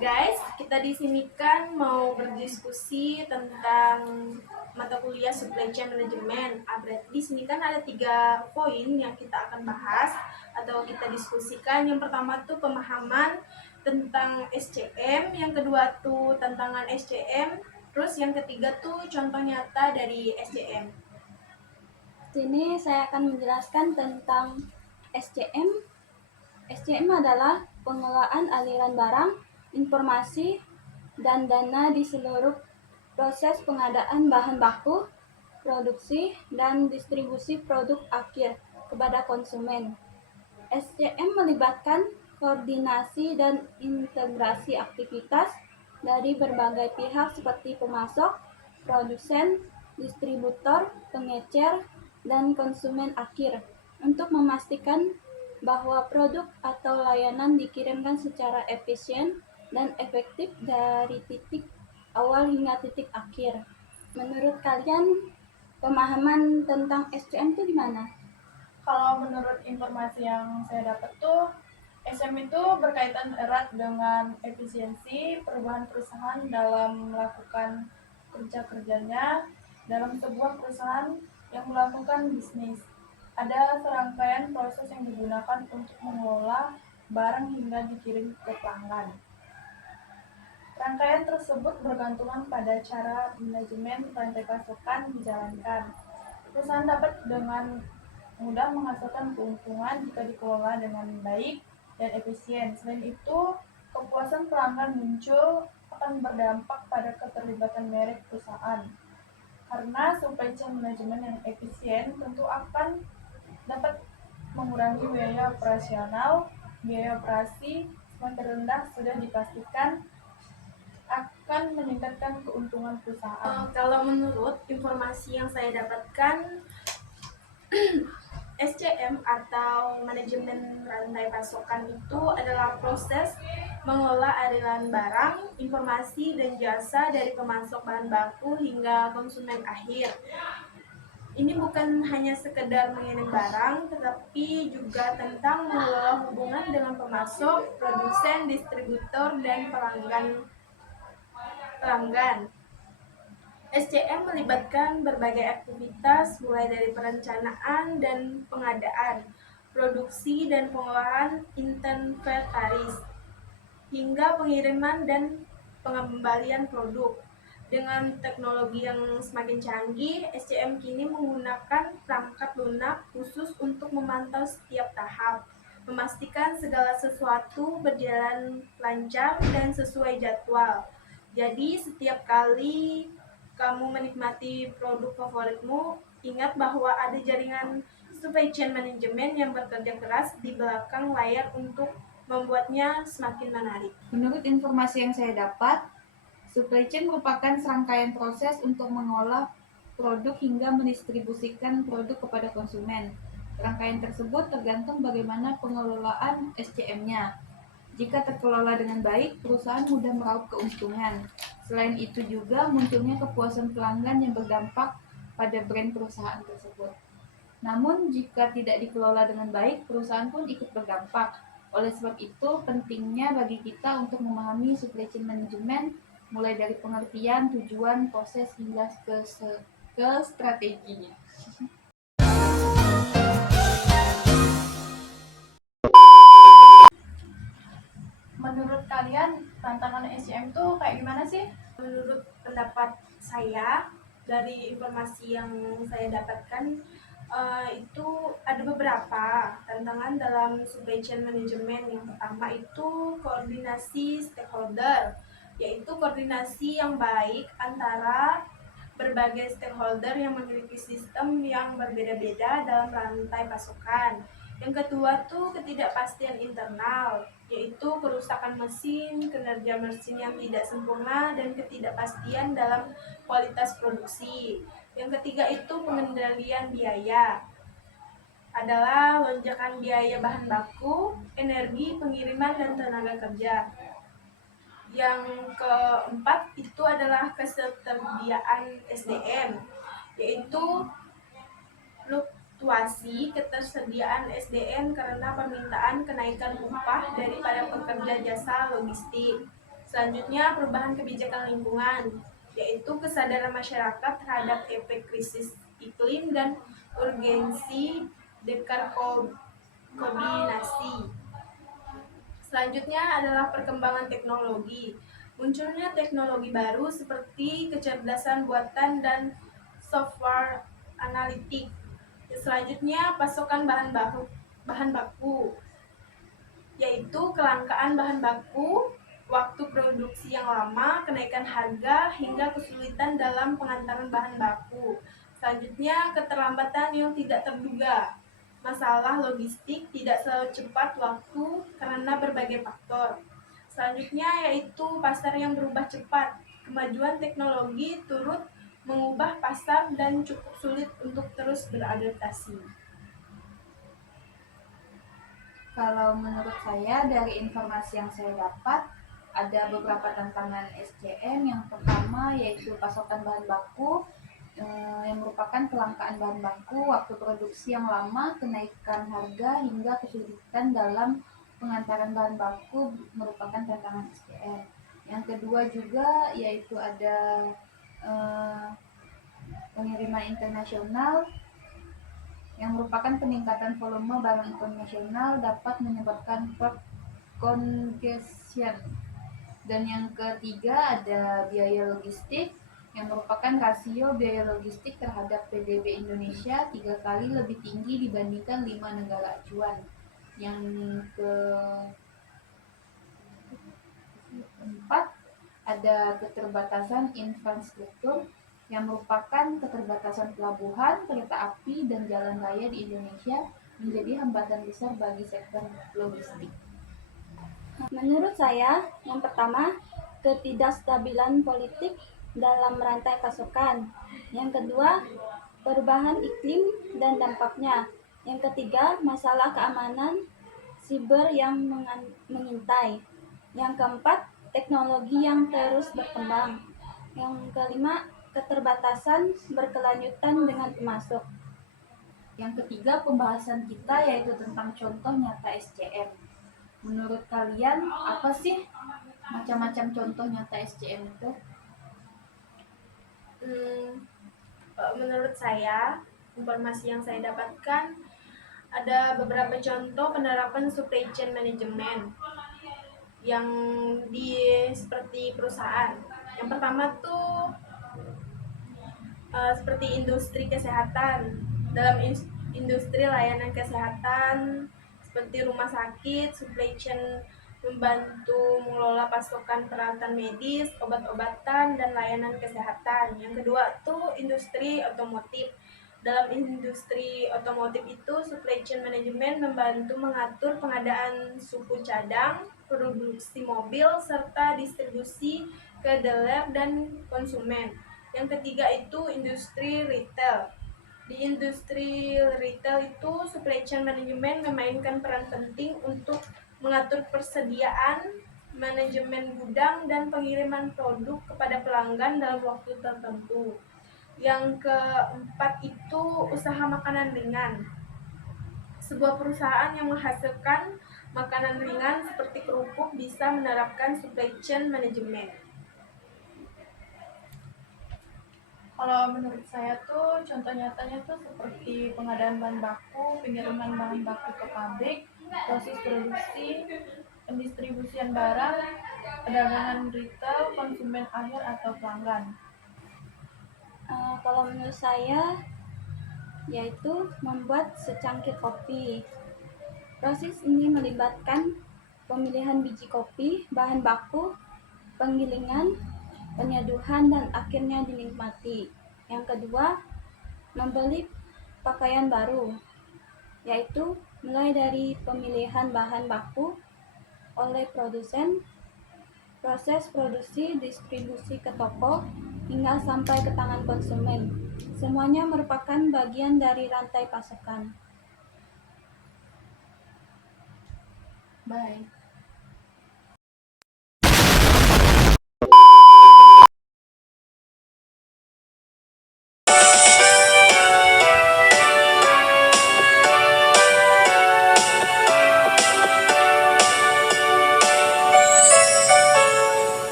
Guys, kita di sini kan mau berdiskusi tentang mata kuliah Supply Chain Management. Berarti di sini kan ada 3 poin yang kita akan bahas atau kita diskusikan. Yang pertama tuh pemahaman tentang SCM, yang kedua tuh tantangan SCM, terus yang ketiga tuh contoh nyata dari SCM. Sini saya akan menjelaskan tentang SCM. SCM adalah pengelolaan aliran barang, informasi, dan dana di seluruh proses pengadaan bahan baku, produksi, dan distribusi produk akhir kepada konsumen. SCM melibatkan koordinasi dan integrasi aktivitas dari berbagai pihak seperti pemasok, produsen, distributor, pengecer, dan konsumen akhir untuk memastikan bahwa produk atau layanan dikirimkan secara efisien dan efektif dari titik awal hingga titik akhir. Menurut kalian, pemahaman tentang SCM itu gimana? Kalau menurut informasi yang saya dapat tuh, SM itu berkaitan erat dengan efisiensi perubahan perusahaan dalam melakukan kerja-kerjanya dalam sebuah perusahaan yang melakukan bisnis. Ada serangkaian proses yang digunakan untuk mengelola barang hingga dikirim ke pelanggan. Rangkaian tersebut bergantungan pada cara manajemen rantai pasokan dijalankan. Perusahaan dapat dengan mudah menghasilkan keuntungan jika dikelola dengan baik dan efisien. Selain itu, kepuasan pelanggan muncul akan berdampak pada keterlibatan merek perusahaan. Karena supply chain management yang efisien tentu akan dapat mengurangi biaya operasional. Biaya operasi semakin rendah sudah dipastikan akan meningkatkan keuntungan perusahaan. Kalau menurut informasi yang saya dapatkan, SCM atau manajemen rantai pasokan itu adalah proses mengelola aliran barang, informasi, dan jasa dari pemasok bahan baku hingga konsumen akhir. Ini bukan hanya sekedar mengirim barang, tetapi juga tentang mengelola hubungan dengan pemasok, produsen, distributor, dan pelanggan. SCM melibatkan berbagai aktivitas mulai dari perencanaan dan pengadaan, produksi dan pengolahan inventaris, hingga pengiriman dan pengembalian produk. Dengan teknologi yang semakin canggih, SCM kini menggunakan perangkat lunak khusus untuk memantau setiap tahap, memastikan segala sesuatu berjalan lancar dan sesuai jadwal. Jadi setiap kali kamu menikmati produk favoritmu, ingat bahwa ada jaringan supply chain management yang bekerja keras di belakang layar untuk membuatnya semakin menarik. Menurut informasi yang saya dapat, supply chain merupakan serangkaian proses untuk mengolah produk hingga mendistribusikan produk kepada konsumen. Rangkaian tersebut tergantung bagaimana pengelolaan SCM-nya. Jika terkelola dengan baik, perusahaan mudah meraup keuntungan. Selain itu juga munculnya kepuasan pelanggan yang berdampak pada brand perusahaan tersebut. Namun jika tidak dikelola dengan baik, perusahaan pun ikut berdampak. Oleh sebab itu, pentingnya bagi kita untuk memahami supply chain management mulai dari pengertian, tujuan, proses hingga ke strateginya. Menurut kalian, tantangan SCM tuh kayak gimana sih? Menurut pendapat saya, dari informasi yang saya dapatkan, itu ada beberapa tantangan dalam supply chain management. Yang pertama itu koordinasi stakeholder, yaitu koordinasi yang baik antara berbagai stakeholder yang memiliki sistem yang berbeda-beda dalam rantai pasokan. Yang kedua tuh ketidakpastian internal, yaitu kerusakan mesin, kinerja mesin yang tidak sempurna, dan ketidakpastian dalam kualitas produksi. Yang ketiga itu pengendalian biaya, adalah lonjakan biaya bahan baku, energi, pengiriman, dan tenaga kerja. Yang keempat itu adalah ketersediaan SDM, yaitu fluktuasi ketersediaan SDM karena permintaan kenaikan upah daripada pekerja jasa logistik. Selanjutnya, perubahan kebijakan lingkungan, yaitu kesadaran masyarakat terhadap efek krisis iklim dan urgensi dekarbonasi. Selanjutnya adalah perkembangan teknologi. Munculnya teknologi baru seperti kecerdasan buatan dan software analitik. Selanjutnya, pasokan bahan baku, yaitu kelangkaan bahan baku, waktu produksi yang lama, kenaikan harga, hingga kesulitan dalam pengantaran bahan baku. Selanjutnya, keterlambatan yang tidak terduga. Masalah logistik tidak selalu cepat waktu karena berbagai faktor. Selanjutnya yaitu pasar yang berubah cepat. Kemajuan teknologi turut mengubah pasar dan cukup sulit untuk terus beradaptasi. Kalau menurut saya dari informasi yang saya dapat ada beberapa tantangan SCM. Yang pertama yaitu pasokan bahan baku yang merupakan kelangkaan bahan baku, waktu produksi yang lama, kenaikan harga hingga kesulitan dalam pengantaran bahan baku merupakan tantangan SCM. Yang kedua juga yaitu ada pengiriman internasional yang merupakan peningkatan volume barang internasional dapat menyebabkan port congestion. Dan yang ketiga ada biaya logistik yang merupakan rasio biaya logistik terhadap PDB Indonesia 3 kali lebih tinggi dibandingkan 5 negara acuan. Yang keempat ada keterbatasan infrastruktur yang merupakan keterbatasan pelabuhan, kereta api, dan jalan raya di Indonesia menjadi hambatan besar bagi sektor logistik. Menurut saya, yang pertama, ketidakstabilan politik dalam rantai pasokan. Yang kedua, perubahan iklim dan dampaknya. Yang ketiga, masalah keamanan siber yang mengintai. Yang keempat, teknologi yang terus berkembang. Yang kelima, keterbatasan berkelanjutan dengan pemasok. Yang ketiga pembahasan kita yaitu tentang contoh nyata SCM. Menurut kalian apa sih macam-macam contoh nyata SCM itu? Menurut saya, informasi yang saya dapatkan ada beberapa contoh penerapan supply chain management yang seperti perusahaan. Yang pertama tuh seperti industri kesehatan. Dalam industri layanan kesehatan seperti rumah sakit, supply chain membantu mengelola pasokan peralatan medis, obat-obatan, dan layanan kesehatan. Yang kedua tuh industri otomotif. Dalam industri otomotif itu, supply chain management membantu mengatur pengadaan suku cadang, produksi mobil, serta distribusi ke dealer dan konsumen. Yang ketiga itu industri retail. Di industri retail itu, supply chain management memainkan peran penting untuk mengatur persediaan, manajemen gudang, dan pengiriman produk kepada pelanggan dalam waktu tertentu. Yang keempat itu usaha makanan ringan. Sebuah perusahaan yang menghasilkan makanan ringan seperti kerupuk bisa menerapkan supply chain management. Kalau menurut saya tuh contoh nyatanya tuh seperti pengadaan bahan baku, pengiriman bahan baku ke pabrik, proses produksi, pendistribusian barang, perdagangan retail, konsumen akhir atau pelanggan. Kalau menurut saya, yaitu membuat secangkir kopi. Proses ini melibatkan pemilihan biji kopi, bahan baku, penggilingan, penyeduhan, dan akhirnya dinikmati. Yang kedua, membeli pakaian baru, yaitu mulai dari pemilihan bahan baku oleh produsen, proses produksi, distribusi ke toko, hingga sampai ke tangan konsumen. Semuanya merupakan bagian dari rantai pasokan. Bye.